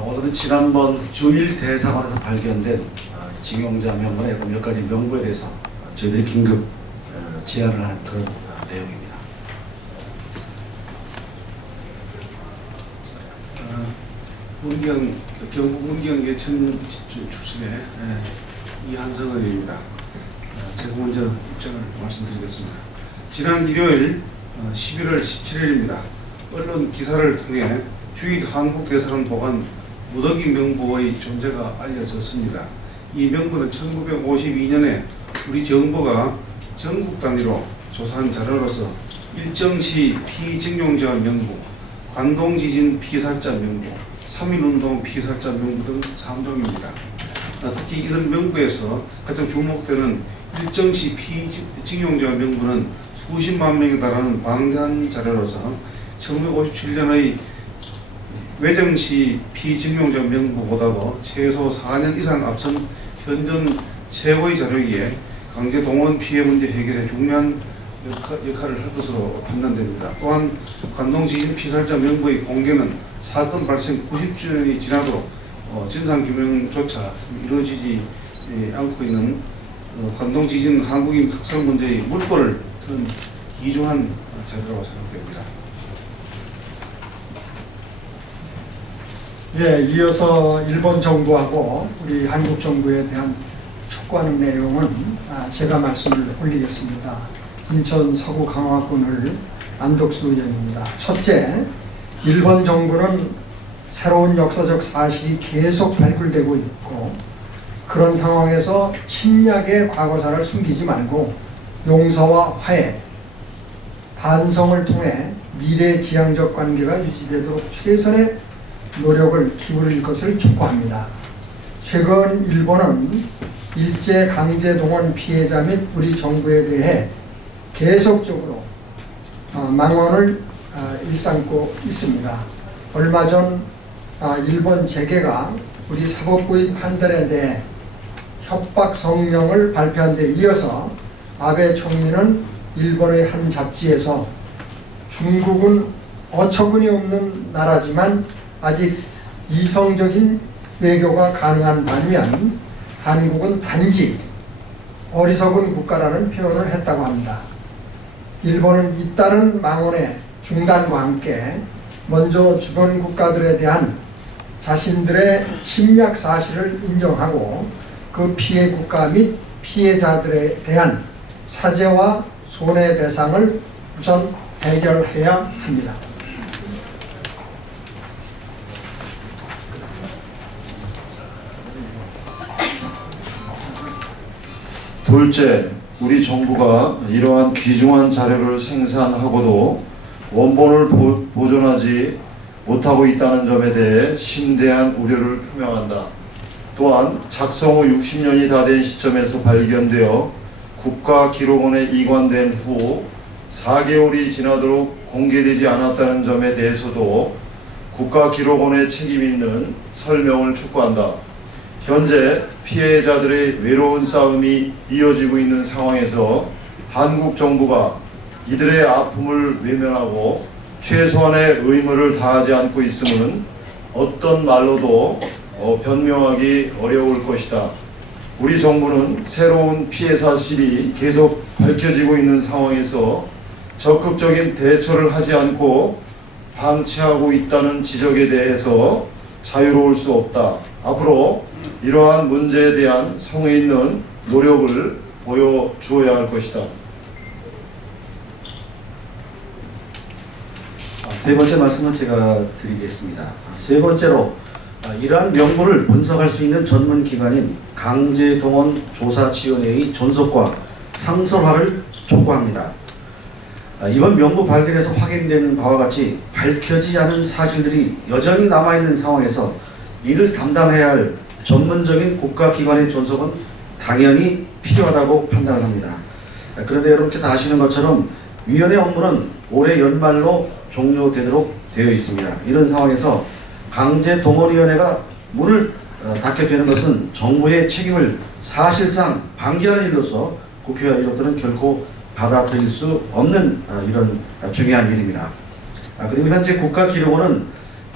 오늘은 지난번 주1 대사관에서 발견된 징용자 명분의 몇 가지 명부에 대해서 저희들이 긴급 제안을 하는 그런 내용입니다. 경북 문경 예천 출신의 이한성 의원입니다. 제가 먼저 입장을 말씀드리겠습니다. 지난 일요일 11월 17일입니다. 언론 기사를 통해 주일 한국대사관 보관 무더기 명부의 존재가 알려졌습니다. 이 명부는 1952년에 우리 정부가 전국 단위로 조사한 자료로서 일정시 피징용자 명부, 관동지진 피살자 명부, 3.1운동 피살자 명부 등 3종입니다. 특히 이런 명부에서 가장 주목되는 일정시 피징용자 명부는 수십만 명에 달하는 방대한 자료로서 1957년의 외정시 피징용자 명부보다도 최소 4년 이상 앞선 현존 최고의 자료이기에 강제 동원 피해 문제 해결에 중요한 역할을 할 것으로 판단됩니다. 또한 관동지진 피살자 명부의 공개는 사건 발생 90주년이 지나도록 진상규명조차 이루어지지 않고 있는 관동지진 한국인 학살 문제의 물꼬를 트는 귀중한 자료라고 생각됩니다. 예, 이어서 일본 정부하고 우리 한국 정부에 대한 촉구하는 내용은 제가 말씀을 올리겠습니다. 인천 서구 강화군을 안덕수 의원입니다. 첫째, 일본 정부는 새로운 역사적 사실이 계속 발굴되고 있고 그런 상황에서 침략의 과거사를 숨기지 말고 용서와 화해, 반성을 통해 미래 지향적 관계가 유지되도록 최선의 노력을 기울일 것을 촉구합니다. 최근 일본은 일제 강제 동원 피해자 및 우리 정부에 대해 계속적으로 망언을 일삼고 있습니다. 얼마 전 일본 재계가 우리 사법부의 판단에 대해 협박 성명을 발표한 데 이어서 아베 총리는 일본의 한 잡지에서 중국은 어처구니 없는 나라지만 아직 이성적인 외교가 가능한 반면 한국은 단지 어리석은 국가라는 표현을 했다고 합니다. 일본은 잇따른 망언의 중단과 함께 먼저 주변 국가들에 대한 자신들의 침략 사실을 인정하고 그 피해 국가 및 피해자들에 대한 사죄와 손해배상을 우선 해결해야 합니다. 둘째, 우리 정부가 이러한 귀중한 자료를 생산하고도 원본을 보존하지 못하고 있다는 점에 대해 심대한 우려를 표명한다. 또한 작성 후 60년이 다 된 시점에서 발견되어 국가기록원에 이관된 후 4개월이 지나도록 공개되지 않았다는 점에 대해서도 국가기록원에 책임 있는 설명을 촉구한다. 현재 피해자들의 외로운 싸움이 이어지고 있는 상황에서 한국 정부가 이들의 아픔을 외면하고 최소한의 의무를 다하지 않고 있음은 어떤 말로도 변명하기 어려울 것이다. 우리 정부는 새로운 피해 사실이 계속 밝혀지고 있는 상황에서 적극적인 대처를 하지 않고 방치하고 있다는 지적에 대해서 자유로울 수 없다. 앞으로 이러한 문제에 대한 성의 있는 노력을 보여주어야 할 것이다. 세 번째 말씀은 제가 드리겠습니다. 세 번째로 이러한 명분을 분석할 수 있는 전문기관인 강제동원조사지원회의 존속과 상설화를 촉구합니다. 이번 명부 발견에서 확인된 바와 같이 밝혀지지 않은 사실들이 여전히 남아있는 상황에서 이를 담당해야 할 전문적인 국가기관의 존속은 당연히 필요하다고 판단을 합니다. 그런데 여러분께서 아시는 것처럼 위원회 업무는 올해 연말로 종료되도록 되어 있습니다. 이런 상황에서 강제동원위원회가 문을 닫게 되는 것은 정부의 책임을 사실상 방기하는 일로서 국회와 이것들은 결코 받아들일 수 없는 이런 중요한 일입니다. 그리고 현재 국가기록원은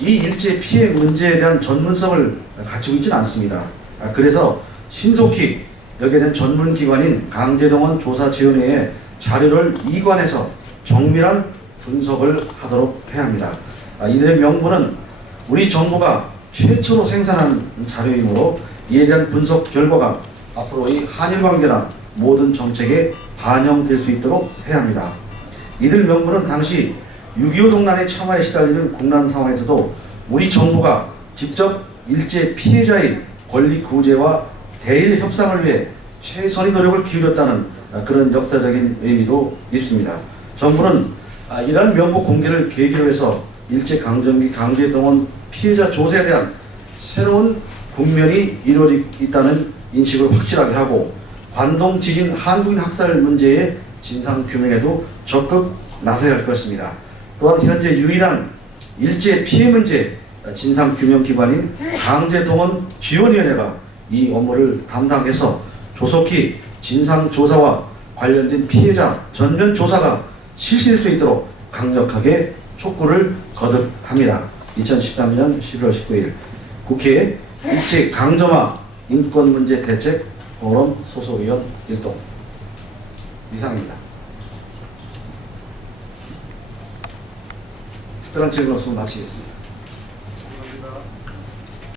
이 일제 피해 문제에 대한 전문성을 갖추고 있지는 않습니다. 그래서 신속히 여기에 대한 전문기관인 강제동원 조사지원회에 자료를 이관해서 정밀한 분석을 하도록 해야 합니다. 이들의 명분은 우리 정부가 최초로 생산한 자료이므로 이에 대한 분석 결과가 앞으로 이 한일 관계나 모든 정책에 반영될 수 있도록 해야 합니다. 이들 명분은 당시 6.25 동란의 참화에 시달리는 국난 상황에서도 우리 정부가 직접 일제 피해자의 권리 구제와 대일 협상을 위해 최선의 노력을 기울였다는 그런 역사적인 의미도 있습니다. 정부는 이러한 명부 공개를 계기로 해서 일제강점기 강제동원 피해자 조사에 대한 새로운 국면이 이루어지고 있다는 인식을 확실하게 하고 관동 지진 한국인 학살 문제의 진상규명에도 적극 나서야 할 것입니다. 또한 현재 유일한 일제 피해 문제 진상규명기관인 강제동원 지원위원회가 이 업무를 담당해서 조속히 진상조사와 관련된 피해자 전면 조사가 실시될 수 있도록 강력하게 촉구를 거듭합니다. 2013년 11월 19일 국회 일제 강점화 인권문제 대책 포럼 소속위원 일동 이상입니다. 특별한 질문으로 마치겠습니다.